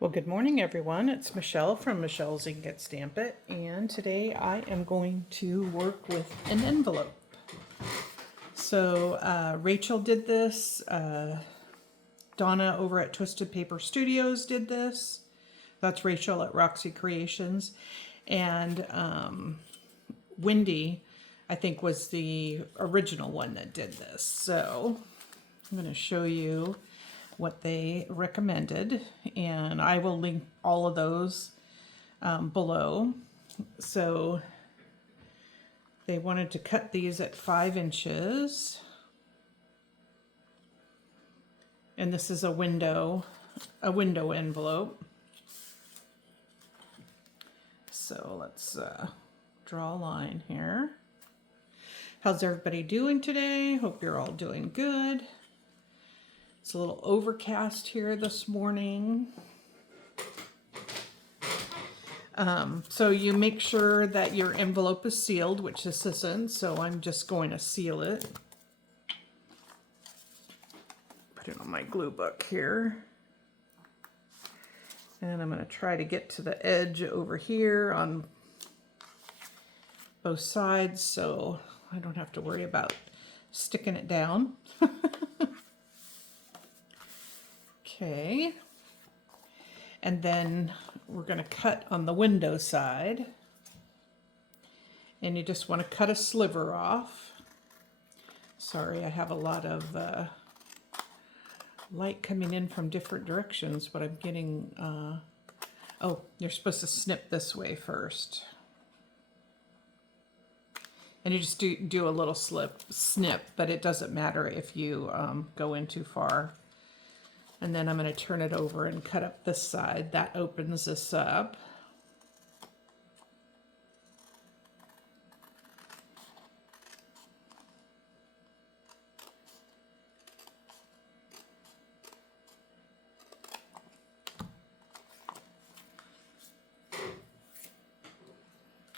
Well, good morning, everyone. It's Michelle from Michelle's Ink It Stamp It, and today I am going to work with an envelope. So Rachel did this. Donna over at Twisted Paper Studios did this. That's Rachel at Roxy Creations, and Wendy, I think, was the original one that did this. So I'm going to show you what they recommended, and I will link all of those below. So they wanted to cut these at 5 inches, and this is a window envelope. So let's draw a line here. How's everybody doing today? Hope you're all doing good. It's a little overcast here this morning. So you make sure that your envelope is sealed, which this isn't, so I'm just going to seal it. Put it on my glue book here. And I'm going to try to get to the edge over here on both sides so I don't have to worry about sticking it down. Okay, and then we're going to cut on the window side, and you just want to cut a sliver off. Sorry, I have a lot of light coming in from different directions, but I'm getting, oh, you're supposed to snip this way first. And you just do a little snip, but it doesn't matter if you go in too far. And then I'm going to turn it over and cut up this side. That opens this up.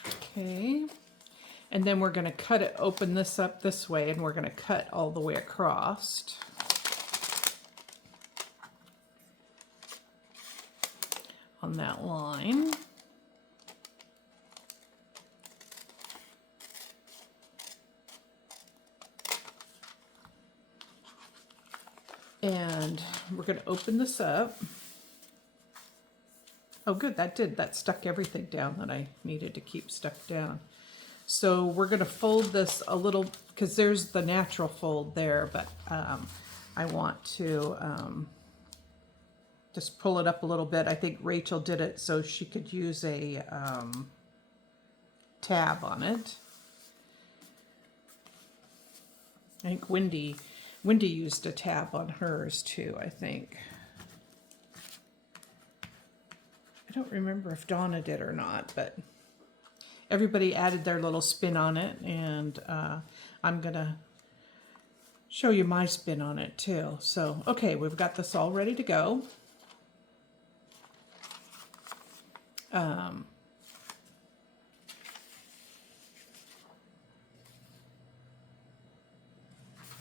Okay. And then we're going to cut it, open this up this way, and we're going to cut all the way across. On that line. And we're going to open this up. Oh good, that stuck everything down that I needed to keep stuck down. So we're going to fold this a little, because there's the natural fold there, but I want to just pull it up a little bit. I think Rachel did it so she could use a tab on it. I think Wendy used a tab on hers too, I think. I don't remember if Donna did or not, but everybody added their little spin on it, and I'm gonna show you my spin on it too. So, okay, we've got this all ready to go.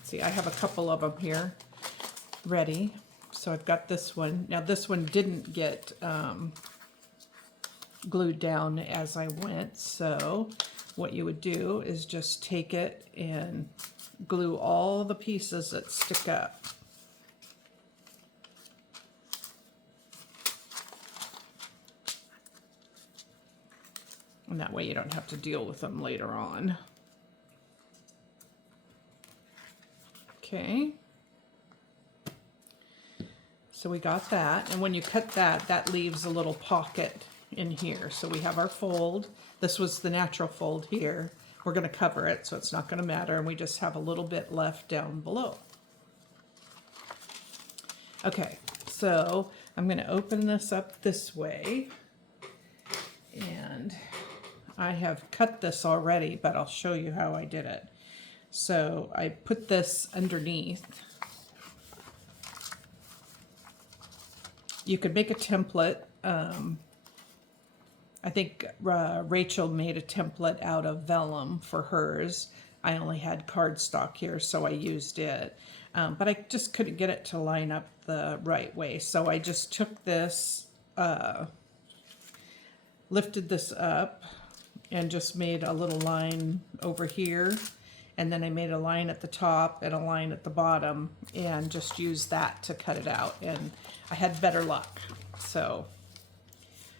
See, I have a couple of them here ready. So I've got this one. Now this one didn't get glued down as I went. So what you would do is just take it and glue all the pieces that stick up. And that way you don't have to deal with them later on. Okay. So we got that. And when you cut that, that leaves a little pocket in here. So we have our fold. This was the natural fold here. We're going to cover it, so it's not going to matter. And we just have a little bit left down below. Okay, so I'm going to open this up this way. And I have cut this already, but I'll show you how I did it. So I put this underneath. You could make a template. I think Rachel made a template out of vellum for hers. I only had cardstock here, so I used it. But I just couldn't get it to line up the right way. So I just took this lifted this up and just made a little line over here, and then I made a line at the top and a line at the bottom and just used that to cut it out, and I had better luck. So,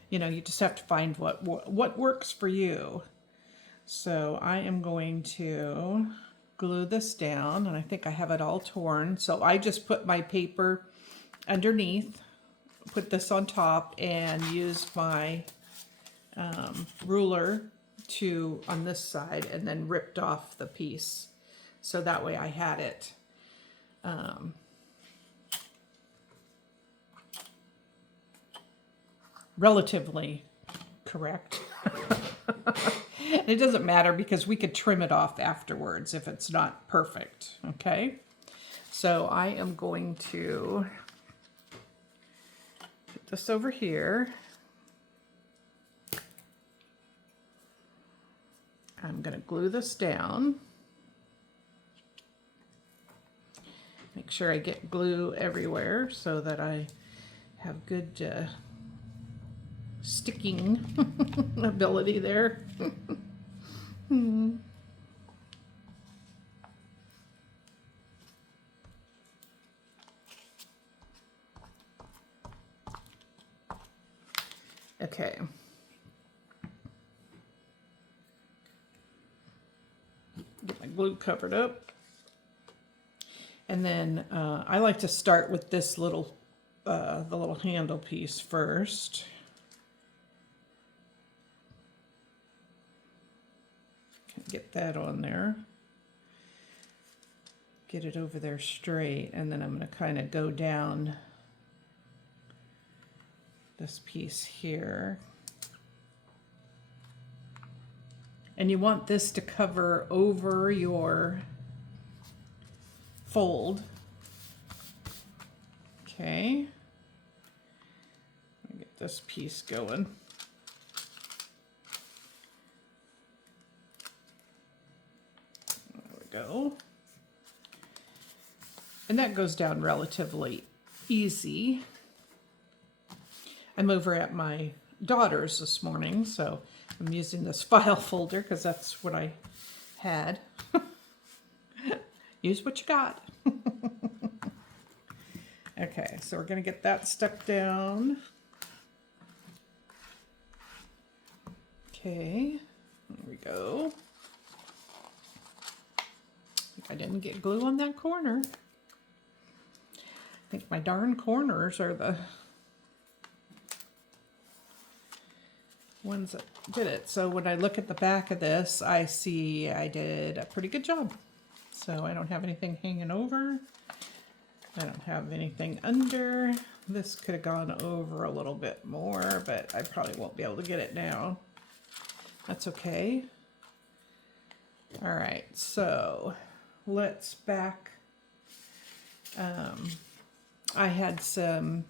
you know, you just have to find what works for you. So I am going to glue this down, and I think I have it all torn. So I just put my paper underneath, put this on top, and use my ruler on this side, and then ripped off the piece. So that way I had it relatively correct. It doesn't matter because we could trim it off afterwards if it's not perfect, okay? So I am going to put this over here. I'm going to glue this down. Make sure I get glue everywhere so that I have good sticking ability there. Okay. Get my glue covered up. And then I like to start with this little, the little handle piece first. Get that on there. Get it over there straight, and then I'm going to kind of go down this piece here. And you want this to cover over your fold. Okay. Let me get this piece going. There we go. And that goes down relatively easy. I'm over at my daughter's this morning, so I'm using this file folder because that's what I had. Use what you got. Okay, so we're going to get that stuck down. Okay, there we go. I think I didn't get glue on that corner. I think my darn corners are the ones that did it. So when I look at the back of this, I see I did a pretty good job. So I don't have anything hanging over. I don't have anything under. This could have gone over a little bit more, but I probably won't be able to get it now. That's okay. All right, so let's back. I had some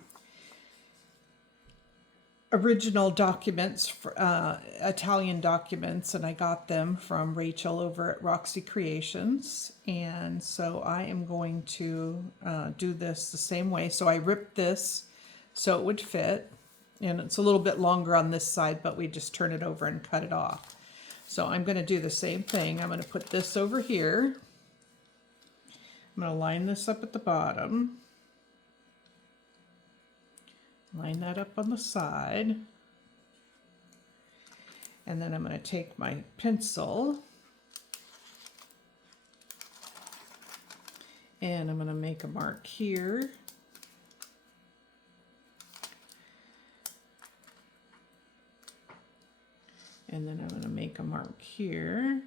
original documents, Italian documents, and I got them from Rachel over at Roxy Creations. And so I am going to do this the same way. So I ripped this so it would fit, and it's a little bit longer on this side, but we just turn it over and cut it off. So I'm going to do the same thing. I'm going to put this over here. I'm going to line this up at the bottom. Line that up on the side. And then I'm going to take my pencil and I'm going to make a mark here. And then I'm going to make a mark here.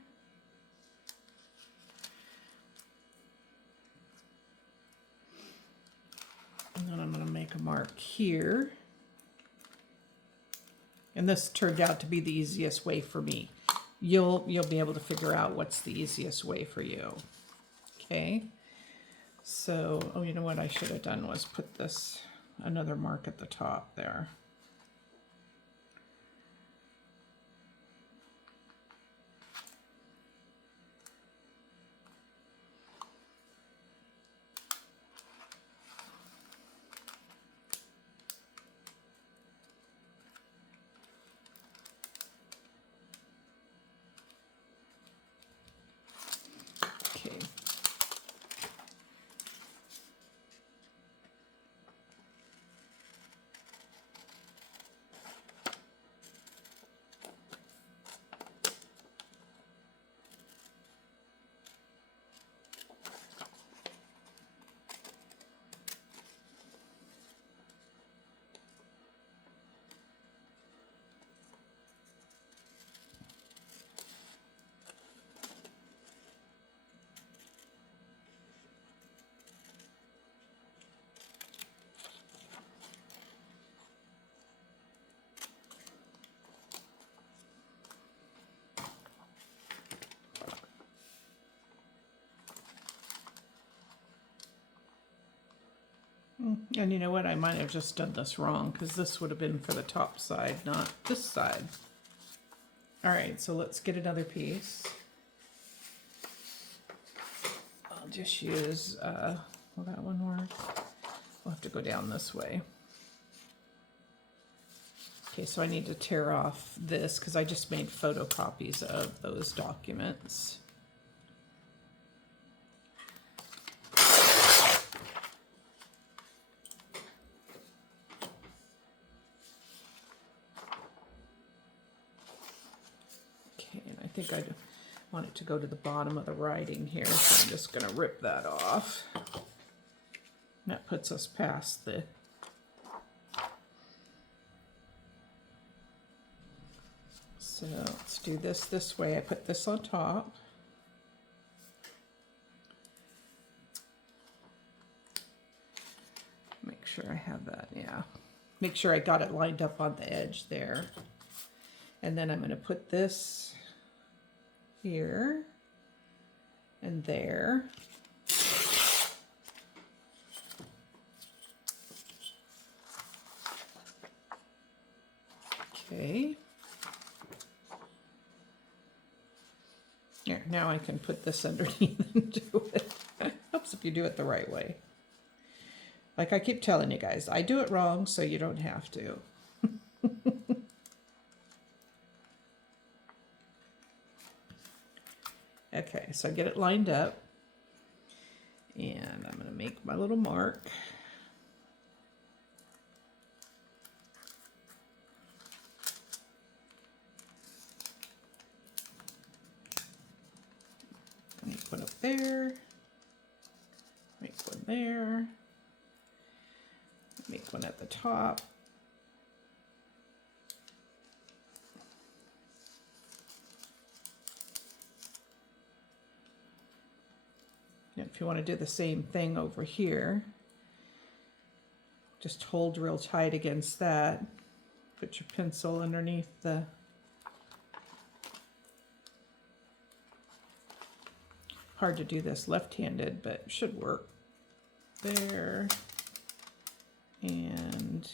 And then I'm going to make a mark here. And this turned out to be the easiest way for me. You'll be able to figure out what's the easiest way for you. Okay. So, oh, you know what I should have done was put this, another mark at the top there. And you know what? I might have just done this wrong because this would have been for the top side, not this side. All right, so let's get another piece. I'll just use, will that one work? We'll have to go down this way. Okay, so I need to tear off this because I just made photocopies of those documents. Okay, and I think I want it to go to the bottom of the writing here, so I'm just going to rip that off. And that puts us past the So let's do this way. I put this on top. Make sure I have that, yeah. Make sure I got it lined up on the edge there. And then I'm going to put this here and there. Okay. Here, now I can put this underneath and do it. Helps if you do it the right way. Like I keep telling you guys, I do it wrong so you don't have to. Okay, so I get it lined up. And I'm going to make my little mark. Make one up there. Make one there. Make one at the top. And if you want to do the same thing over here, just hold real tight against that. Put your pencil underneath the hard to do this left-handed, but it should work. There. And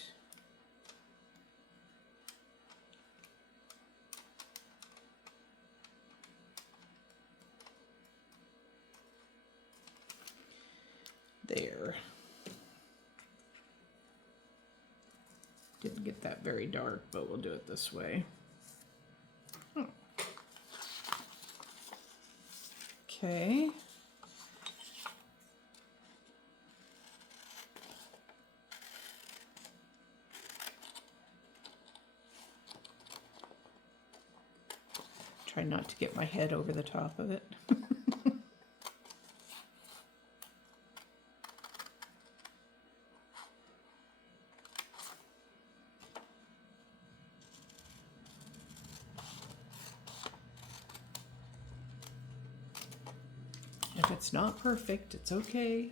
there. Didn't get that very dark, but we'll do it this way. Okay. Try not to get my head over the top of it. If it's not perfect, it's okay.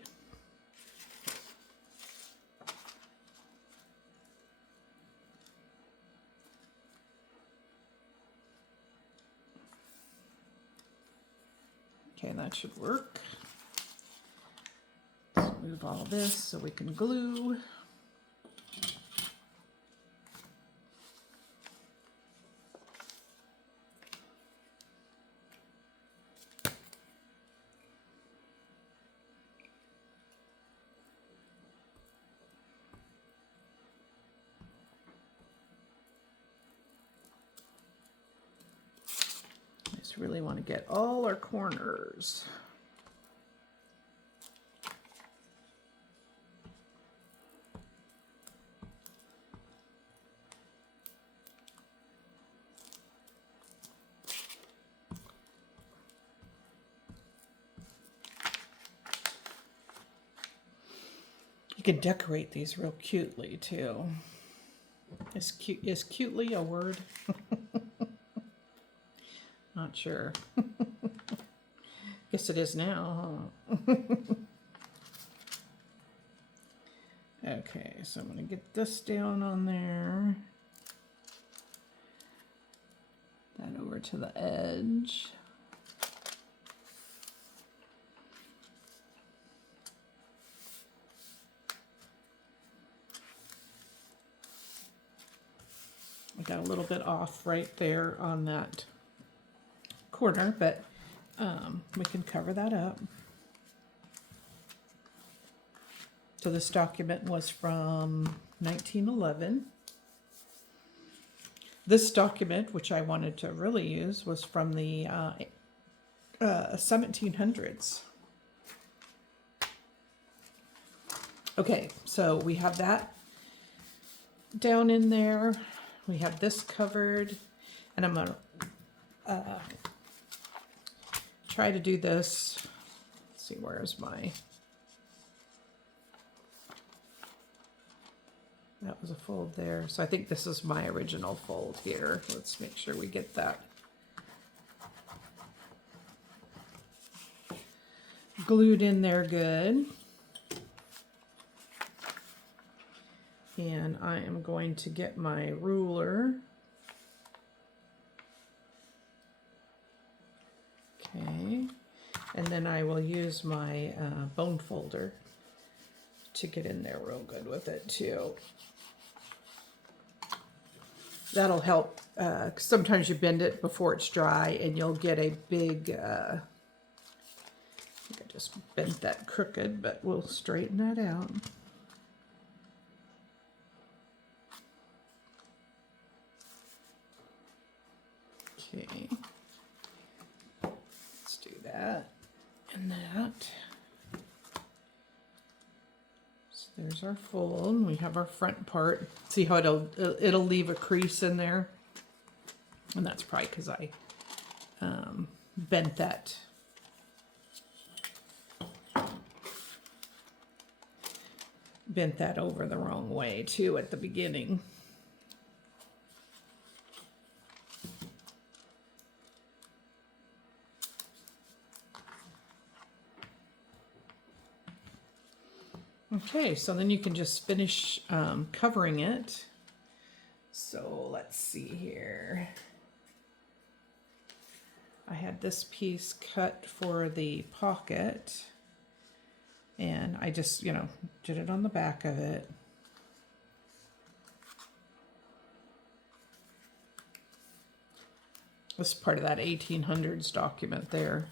Okay, that should work. Let's move all this so we can glue. Really want to get all our corners. You can decorate these real cutely too. Is cutely a word? Not sure. Guess it is now, huh? Okay, so I'm going to get this down on there. That over to the edge. got a little bit off right there on that corner, but we can cover that up. So this document was from 1911. This document, which I wanted to really use, was from the 1700s. Okay, so we have that down in there. We have this covered, and I'm gonna try to do this. Let's see, where's my... That was a fold there. So I think this is my original fold here. Let's make sure we get that glued in there good. And I am going to get my ruler. Okay. And then I will use my bone folder to get in there real good with it too. That'll help. Sometimes you bend it before it's dry and you'll get a big, I think I just bent that crooked, but we'll straighten that out. Okay. Let's do that and that. There's our fold. We have our front part. See how it'll leave a crease in there, and that's probably because I bent that over the wrong way too at the beginning. Okay, so then you can just finish covering it. So let's see here. I had this piece cut for the pocket, and I just, you know, did it on the back of it. This is part of that 1800s document there.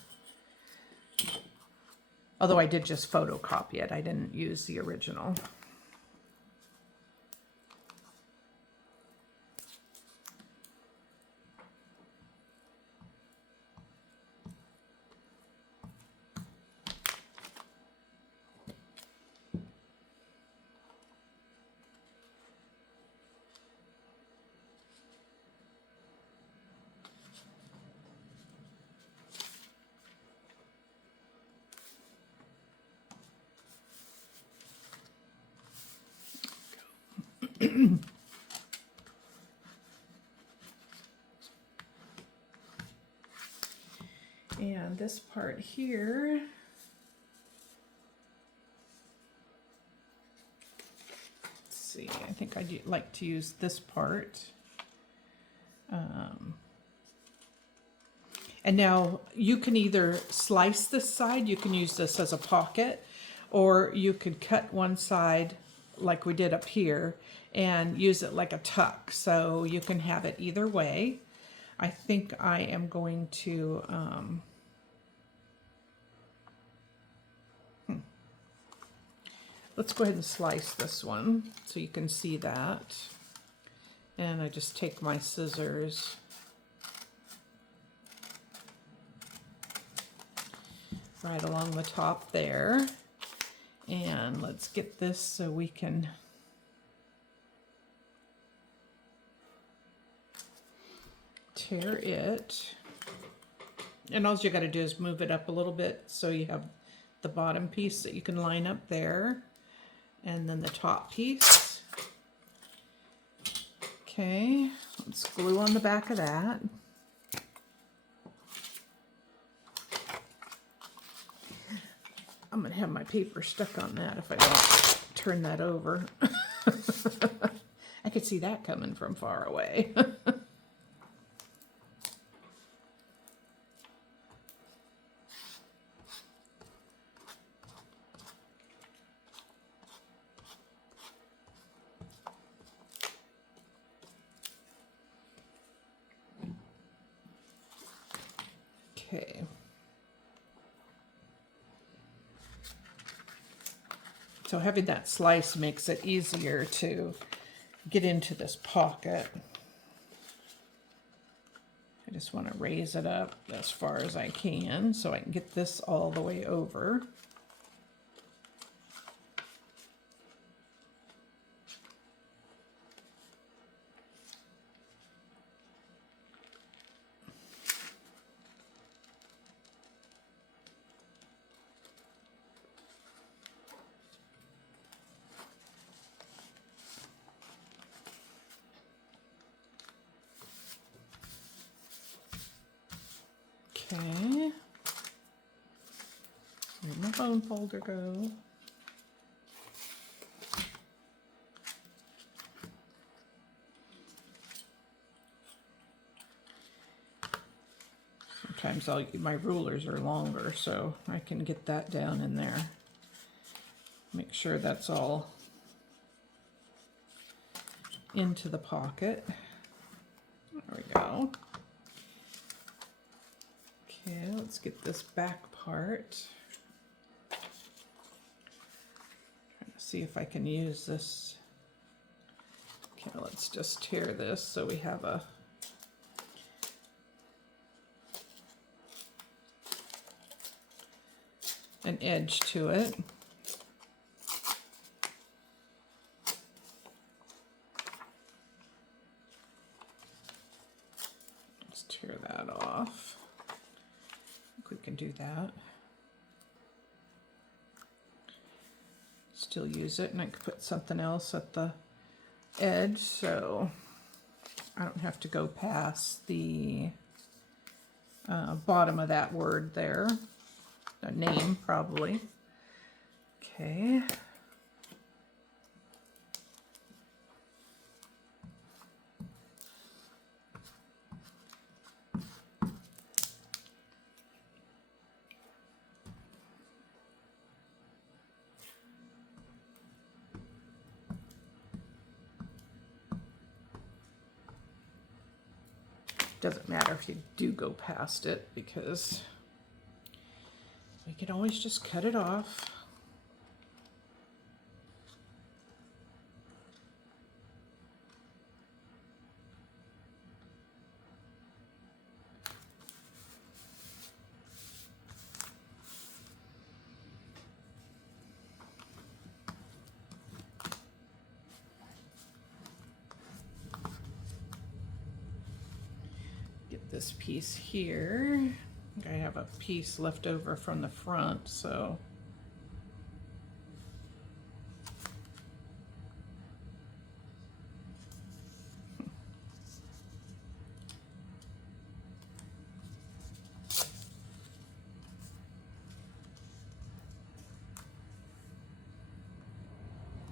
Although I did just photocopy it, I didn't use the original. And this part here, let's see, I think I'd like to use this part. And now you can either slice this side, you can use this as a pocket, or you could cut one side like we did up here and use it like a tuck. So you can have it either way. I think I am going to let's go ahead and slice this one so you can see that. And I just take my scissors right along the top there. And let's get this so we can tear it. And all you got to do is move it up a little bit so you have the bottom piece that you can line up there, and then the top piece. Okay, let's glue on the back of that. I'm gonna have my paper stuck on that if I don't turn that over. I could see that coming from far away. So having that slice makes it easier to get into this pocket. I just want to raise it up as far as I can so I can get this all the way over. Okay. Where'd my bone folder go? Sometimes my rulers are longer, so I can get that down in there. Make sure that's all into the pocket. There we go. Okay, let's get this back part. Trying to see if I can use this. Okay, let's just tear this so we have an edge to it. Let's tear that off. I think we can do that. Still use it, and I could put something else at the edge so I don't have to go past the bottom of that word there. A name, probably. Okay. Doesn't matter if you do go past it because we can always just cut it off. Get this piece here. I have a piece left over from the front, so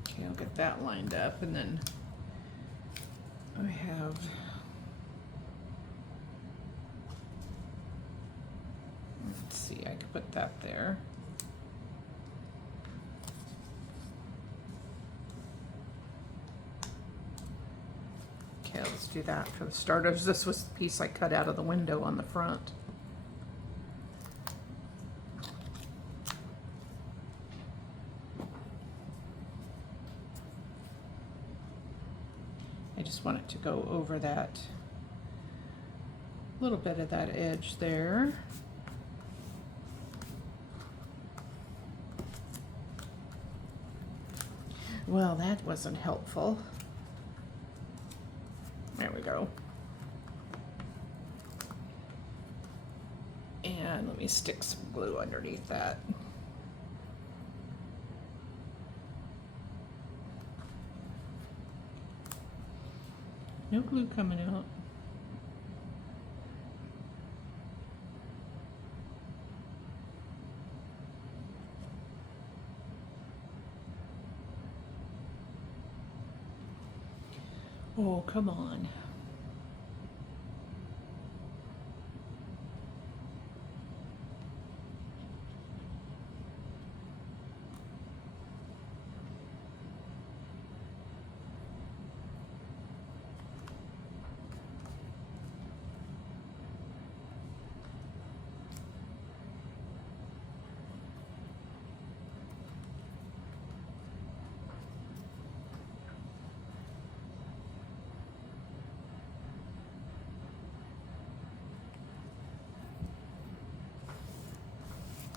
okay, I'll get that lined up, and then I have let's see, I could put that there. Okay, let's do that for the starters. This was the piece I cut out of the window on the front. I just want it to go over that little bit of that edge there. Well, that wasn't helpful. There we go. And let me stick some glue underneath that. No glue coming out. Oh, come on.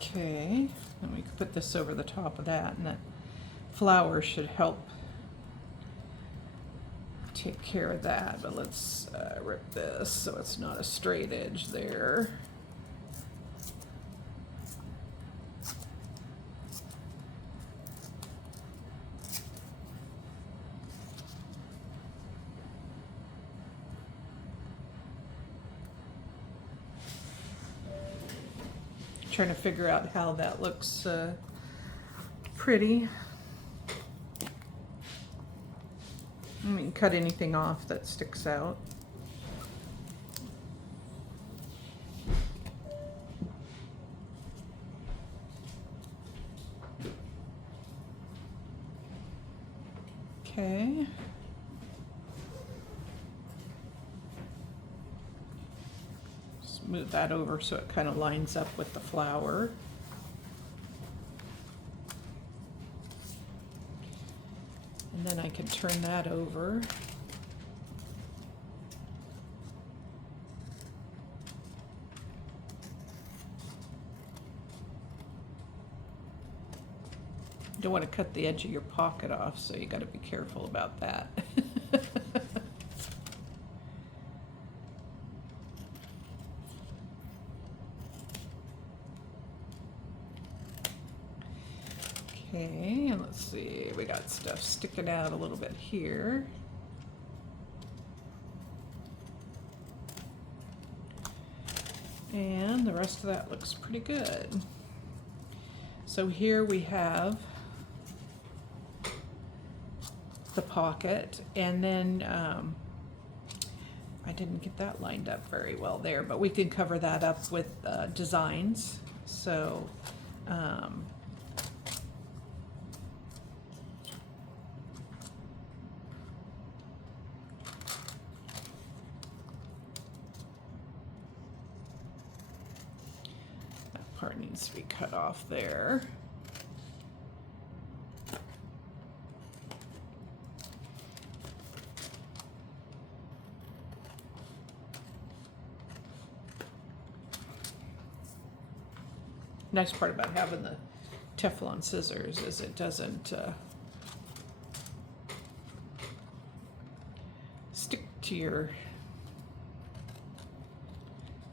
Okay, and we can put this over the top of that, and that flower should help take care of that. But let's rip this so it's not a straight edge there. Trying to figure out how that looks pretty. I mean, cut anything off that sticks out. Okay. Just move that over so it kind of lines up with the flower. And then I can turn that over. You don't want to cut the edge of your pocket off, so you got to be careful about that. Okay, and let's see, we got stuff sticking out a little bit here. And the rest of that looks pretty good. So here we have the pocket, and then I didn't get that lined up very well there, but we can cover that up with designs. So that part needs to be cut off there. Nice part about having the Teflon scissors is it doesn't stick to your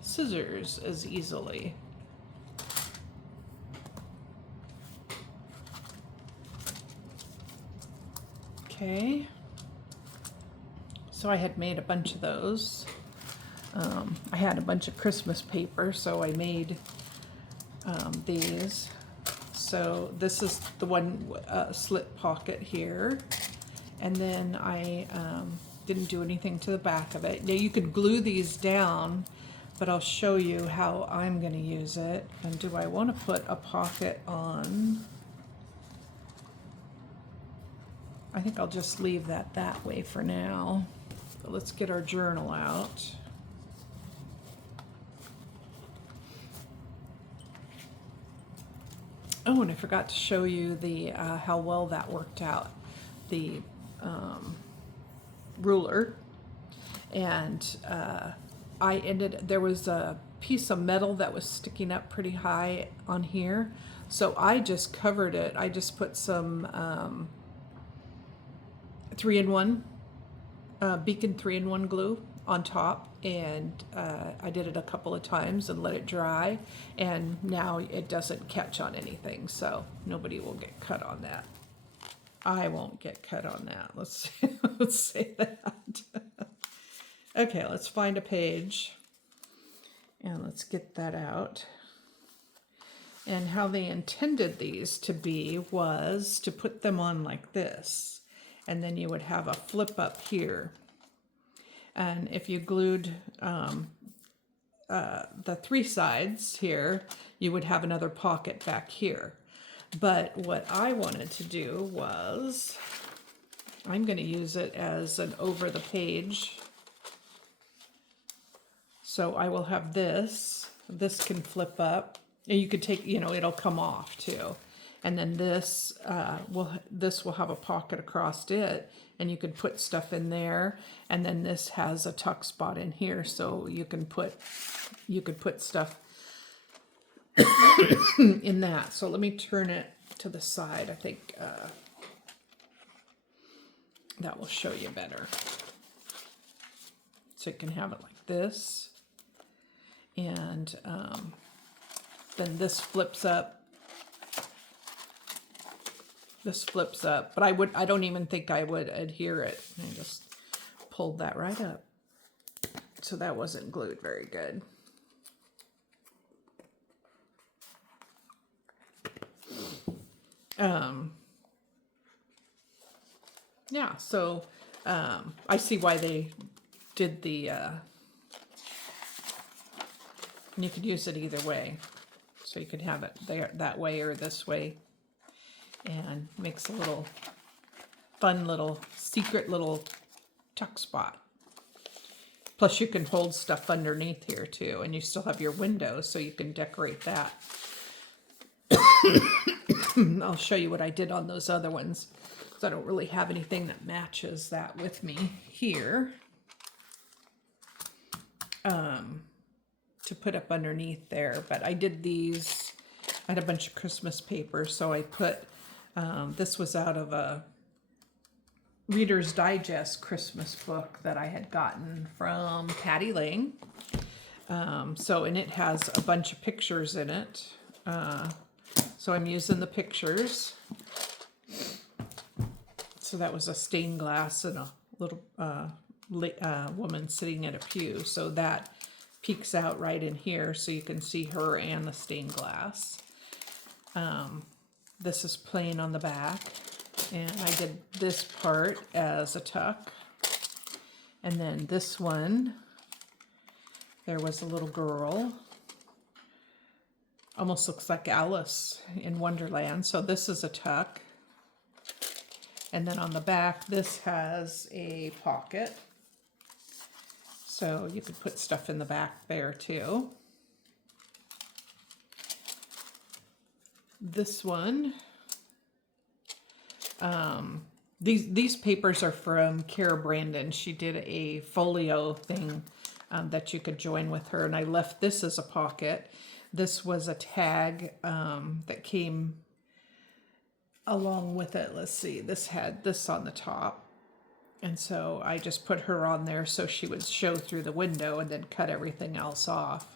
scissors as easily. Okay, so I had made a bunch of those. I had a bunch of Christmas paper, so I made these. So this is the one slit pocket here, and then I didn't do anything to the back of it. Now you could glue these down, but I'll show you how I'm going to use it. And do I want to put a pocket on? I think I'll just leave that way for now. But let's get our journal out. Oh, and I forgot to show you the how well that worked out. The ruler, and there was a piece of metal that was sticking up pretty high on here, so I just covered it. I just put some 3-in-1 Beacon 3-in-1 glue on top, and I did it a couple of times and let it dry, and now it doesn't catch on anything, so nobody will get cut on that. I won't get cut on that. Let's say that. Okay, let's find a page and let's get that out. And how they intended these to be was to put them on like this, and then you would have a flip up here. And if you glued the three sides here, you would have another pocket back here. But what I wanted to do was, I'm going to use it as an over the page. So I will have this. This can flip up. And you could take, it'll come off too. And then this will have a pocket across it, and you could put stuff in there. And then this has a tuck spot in here, so you could put stuff in that. So let me turn it to the side. I think that will show you better. So you can have it like this. And then this flips up. This flips up, but I don't even think I would adhere it. I just pulled that right up. So that wasn't glued very good. Yeah, so I see why they did the, you could use it either way. So you could have it there that way or this way. And makes a little fun little secret little tuck spot. Plus you can hold stuff underneath here too, and you still have your window, so you can decorate that. I'll show you what I did on those other ones, because I don't really have anything that matches that with me here to put up underneath there. But I did these, I had a bunch of Christmas paper, so I put, this was out of a Reader's Digest Christmas book that I had gotten from Patty Lang. And it has a bunch of pictures in it. So I'm using the pictures. So that was a stained glass and a little woman sitting at a pew. So that peeks out right in here, so you can see her and the stained glass. This is plain on the back. And I did this part as a tuck. And then this one, there was a little girl. Almost looks like Alice in Wonderland. So this is a tuck. And then on the back, this has a pocket. So you could put stuff in the back there too. This one, these papers are from Kara Brandon. She did a folio thing that you could join with her, and I left this as a pocket. This was a tag that came along with it. Let's see, this had this on the top, and so I just put her on there so she would show through the window, and then cut everything else off.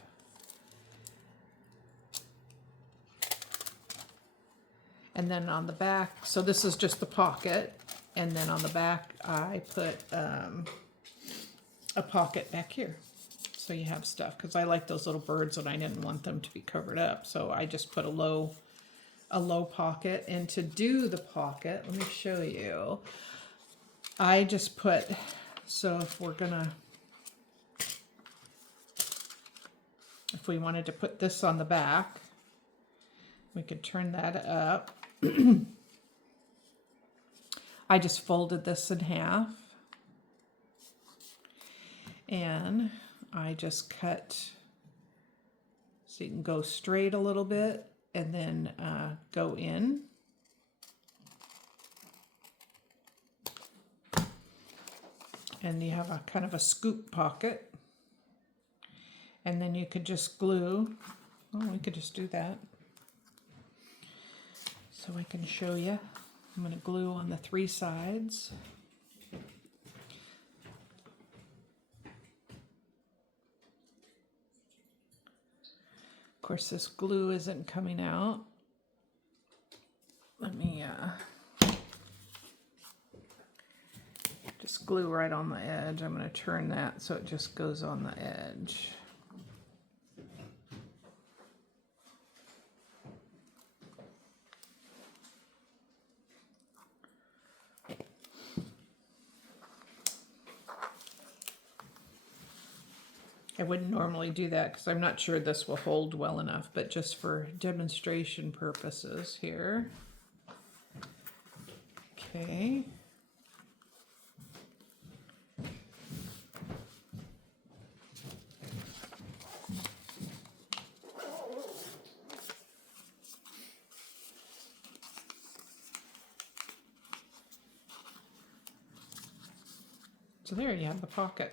And then on the back, so this is just the pocket. And then on the back, I put a pocket back here. So you have stuff, because I like those little birds and I didn't want them to be covered up. So I just put a low pocket. And to do the pocket, let me show you. I just put, so if we wanted to put this on the back, we could turn that up. I just folded this in half, and I just cut so you can go straight a little bit and then go in. And you have a kind of a scoop pocket, and then you could just glue. Oh, we could just do that. So I can show you. I'm going to glue on the 3 sides. Of course, this glue isn't coming out. Let me just glue right on the edge. I'm going to turn that so it just goes on the edge. I wouldn't normally do that because I'm not sure this will hold well enough, but just for demonstration purposes here. Okay. So there you have the pocket.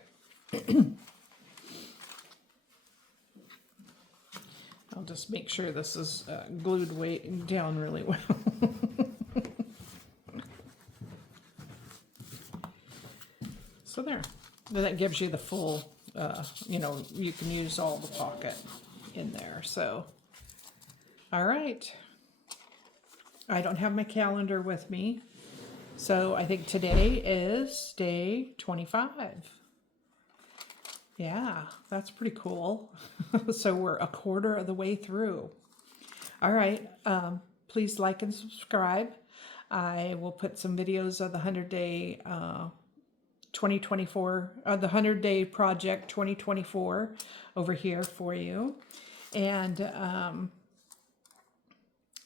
I'll just make sure this is glued way down really well. So there. That gives you the full, you know, you can use all the pocket in there. So, all right. I don't have my calendar with me. So I think today is day 25. Yeah, that's pretty cool. So we're a quarter of the way through. All right. Please like and subscribe. I will put some videos of the 100-day 2024, the 100-day project 2024 over here for you. And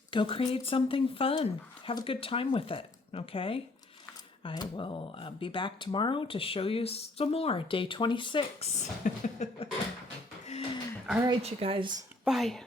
go create something fun. Have a good time with it. Okay. I will be back tomorrow to show you some more. Day 26. All right, you guys. Bye.